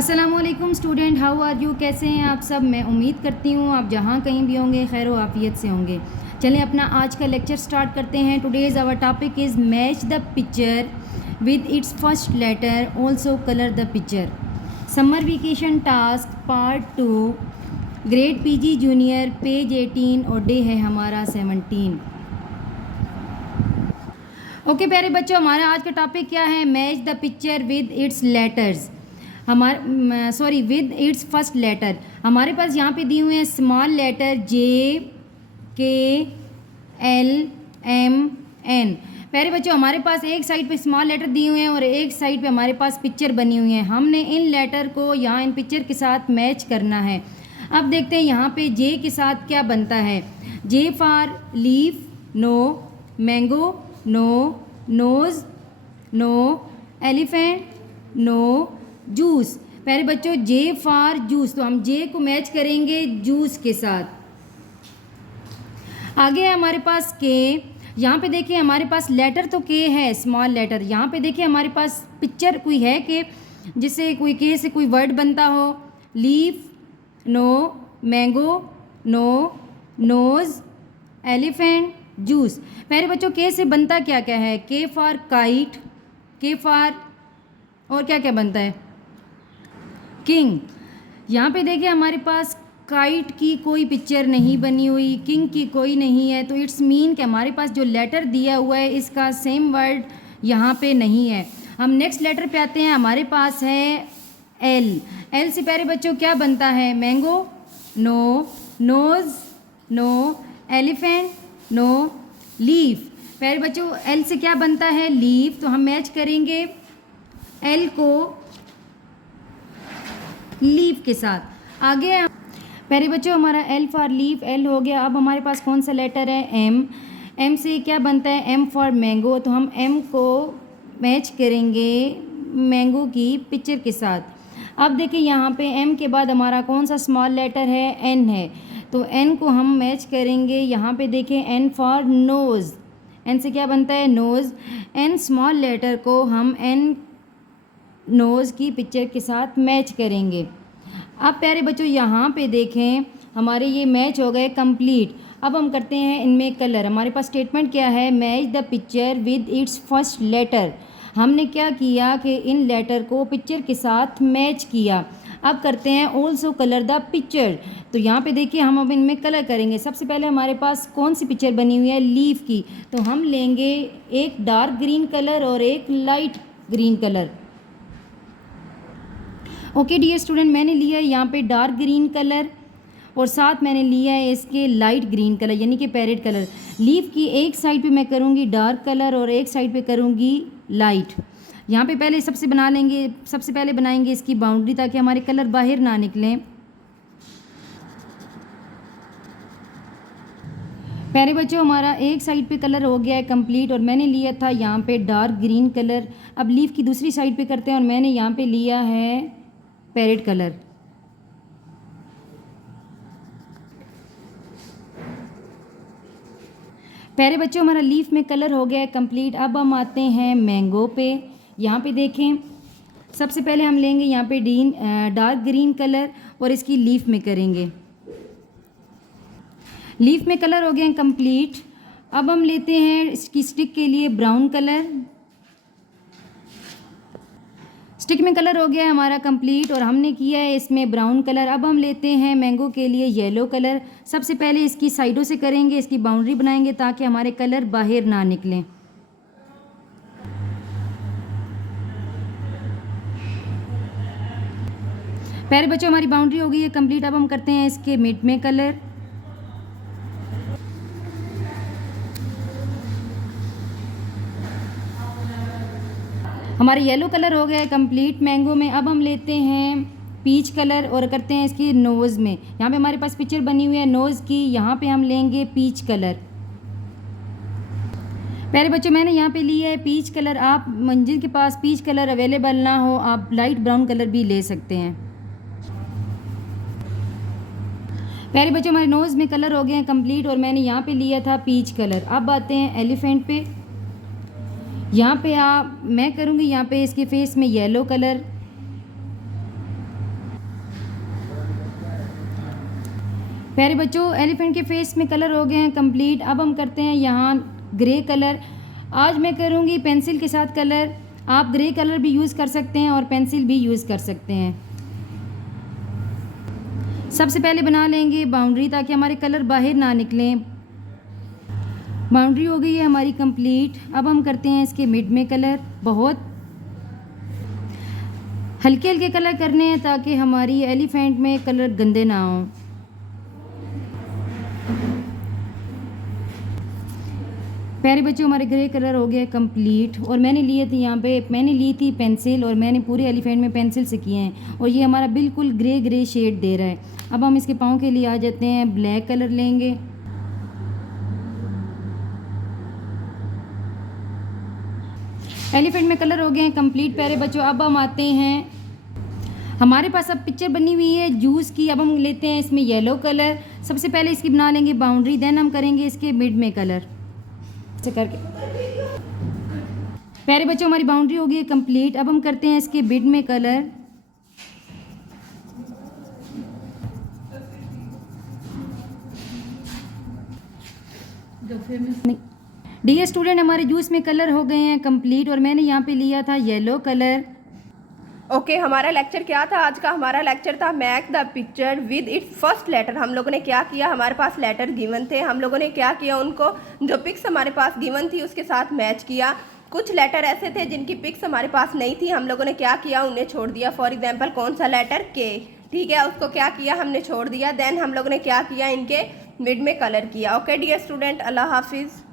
अस्सलामुअलैकुम student, how are you? कैसे हैं आप सब? मैं उम्मीद करती हूँ आप जहाँ कहीं भी होंगे खैर व आफियत से होंगे। चलें अपना आज का लेक्चर स्टार्ट करते हैं। Today's our topic is match the picture with its first letter, also colour the picture. Summer vacation task part 2, grade PG junior, page 18 और डे है हमारा 17। ओके प्यारे बच्चों, हमारा आज का टॉपिक क्या है? Match the picture with its letters. With its first letter. हमारे पास यहाँ पे दिए हुए हैं स्मॉल लेटर जे, के, एल, एम, एन। प्यारे बच्चों, हमारे पास एक साइड पे स्मॉल लेटर दिए हुए हैं और एक साइड पे हमारे पास पिक्चर बनी हुई है। हमने इन लेटर को यहाँ इन पिक्चर के साथ मैच करना है। अब देखते हैं यहाँ पे जे के साथ क्या बनता है। J for leaf, no. Mango, no. Nose, no. Elephant, no. Juice. प्यारे बच्चों, जे फॉर जूस, तो हम जे को मैच करेंगे जूस के साथ। आगे है हमारे पास के। यहाँ पे देखिए हमारे पास लेटर तो के है, स्मॉल लेटर। यहाँ पे देखिए हमारे पास पिक्चर कोई है कि जिससे कोई के से कोई वर्ड बनता हो। Leaf, no. Mango, no. Nose, elephant, juice. प्यारे बच्चों, के से बनता क्या क्या है? के फॉर काइट, के फॉर और क्या क्या बनता है? किंग। यहाँ पे देखिए हमारे पास काइट की कोई पिक्चर नहीं बनी हुई, किंग की कोई नहीं है, तो इट्स मीन कि हमारे पास जो लेटर दिया हुआ है इसका सेम वर्ड यहाँ पे नहीं है। हम नेक्स्ट लेटर पे आते हैं। हमारे पास है एल। एल से प्यारे बच्चों क्या बनता है? Mango, no. Nose, no. Elephant, no. Leaf. प्यारे बच्चों, एल से क्या बनता है? लीफ। तो हम मैच करेंगे एल को लीफ के साथ। आगे प्यारे बच्चों, हमारा एल फॉर लीफ एल हो गया। अब हमारे पास कौन सा लेटर है? एम। एम से क्या बनता है? एम फॉर मैंगो, तो हम एम को मैच करेंगे मैंगो की पिक्चर के साथ। अब देखिए यहाँ पे एम के बाद हमारा कौन सा स्मॉल लेटर है? एन है, तो एन को हम मैच करेंगे। यहाँ पे देखें एन फॉर नोज़। एन से क्या बनता है? नोज़। एन स्मॉल लेटर को हम एन नोज़ की पिक्चर के साथ मैच करेंगे। अब प्यारे बच्चों यहाँ पे देखें हमारे ये मैच हो गए कंप्लीट। अब हम करते हैं इनमें कलर। हमारे पास स्टेटमेंट क्या है? Match the picture with its first letter. हमने क्या किया कि इन लेटर को पिक्चर के साथ मैच किया। अब करते हैं ऑल्सो कलर द पिक्चर। तो यहाँ पे देखिए हम अब इनमें कलर करेंगे। सबसे पहले हमारे पास कौन सी पिक्चर बनी हुई है? लीफ की, तो हम लेंगे एक डार्क ग्रीन कलर और एक light green colour. Okay dear student, मैंने लिया है यहाँ पे डार्क ग्रीन कलर और साथ मैंने लिया है इसके लाइट ग्रीन कलर यानी कि पैरेट कलर। लीफ की एक साइड पे मैं करूँगी डार्क कलर और एक साइड पे करूँगी लाइट। यहाँ पे पहले सबसे पहले बनाएंगे इसकी बाउंड्री ताकि हमारे कलर बाहर ना निकलें। प्यारे बच्चों, हमारा एक साइड पे कलर हो गया है कंप्लीट और मैंने लिया था यहाँ पे डार्क ग्रीन कलर। अब लीफ की दूसरी साइड पे करते हैं और मैंने यहाँ पे लिया है पैरेट कलर। प्यारे बच्चों, हमारा लीफ में कलर हो गया है कंप्लीट। अब हम आते हैं मैंगो पे। यहाँ पे देखें सबसे पहले हम लेंगे यहाँ पे डार्क ग्रीन कलर और इसकी लीफ में करेंगे। लीफ में कलर हो गए हैं कंप्लीट। अब हम लेते हैं इसकी स्टिक के लिए ब्राउन कलर। स्टिक में कलर हो गया है हमारा कंप्लीट और हमने किया है इसमें ब्राउन कलर। अब हम लेते हैं मैंगो के लिए येलो कलर। सबसे पहले इसकी साइडों से करेंगे, इसकी बाउंड्री बनाएंगे ताकि हमारे कलर बाहर ना निकलें। प्यारे बच्चों, हमारी बाउंड्री हो गई है कंप्लीट। अब हम करते हैं इसके मिड में कलर। हमारा येलो कलर हो गया है कंप्लीट मैंगो में। अब हम लेते हैं पीच कलर और करते हैं इसकी नोज़ में। यहाँ पे हमारे पास पिक्चर बनी हुई है नोज़ की, यहाँ पे हम लेंगे पीच कलर। प्यारे बच्चों, मैंने यहाँ पे लिया है पीच कलर। आप जिनके पास पीच कलर अवेलेबल ना हो आप लाइट ब्राउन कलर भी ले सकते हैं। प्यारे बच्चों, हमारे नोज़ में कलर हो गए हैं कंप्लीट और मैंने यहाँ पे लिया था पीच कलर। अब आते हैं एलिफेंट पे। यहाँ पे मैं करूँगी यहाँ पे इसके फेस में येलो कलर। प्यारे बच्चों, एलिफेंट के फेस में कलर हो गए हैं कंप्लीट। अब हम करते हैं यहाँ ग्रे कलर। आज मैं करूँगी पेंसिल के साथ कलर। आप ग्रे कलर भी यूज़ कर सकते हैं और पेंसिल भी यूज़ कर सकते हैं। सबसे पहले बना लेंगे बाउंड्री ताकि हमारे कलर बाहर ना निकलें। बाउंड्री हो गई है हमारी कंप्लीट। अब हम करते हैं इसके मिड में कलर। बहुत हल्के हल्के कलर करने हैं ताकि हमारी एलिफेंट में कलर गंदे ना हों। प्यारे बच्चों, हमारे ग्रे कलर हो गया कंप्लीट। और मैंने ली थी पेंसिल और मैंने पूरे एलिफेंट में पेंसिल से किए हैं और ये हमारा बिल्कुल ग्रे ग्रे शेड दे रहा है। अब हम इसके पाँव के लिए आ जाते हैं। ब्लैक कलर लेंगे। एलिफेंट में कलर हो गए हैं कंप्लीट प्यारे बच्चों। अब हम आते हैं, हमारे पास अब पिक्चर बनी हुई है जूस की। अब हम लेते हैं इसमें येलो कलर। सबसे पहले इसकी बना लेंगे बाउंड्री, देन हम करेंगे इसके मिड में कलर ऐसे करके। प्यारे बच्चों, हमारी बाउंड्री हो गई है कंप्लीट। अब हम करते हैं इसके मिड में कलर। डियर स्टूडेंट, हमारे जूस में कलर हो गए हैं कंप्लीट और मैंने यहाँ पे लिया था येलो कलर। ओके, हमारा लेक्चर क्या था? आज का हमारा लेक्चर था match the picture with its first letter. हम लोगों ने क्या किया, हमारे पास लेटर गिवन थे, हम लोगों ने क्या किया, उनको जो पिक्स हमारे पास गिवन थी उसके साथ मैच किया। कुछ लेटर ऐसे थे जिनकी पिक्स हमारे पास नहीं थी, हम लोगों ने क्या किया, उन्हें छोड़ दिया। फॉर एग्जाम्पल कौन सा लेटर, के, ठीक है, उसको क्या किया, हमने छोड़ दिया। देन हम लोगों ने क्या किया, इनके मिड में कलर किया। ओके डियर स्टूडेंट, अल्लाह हाफिज़।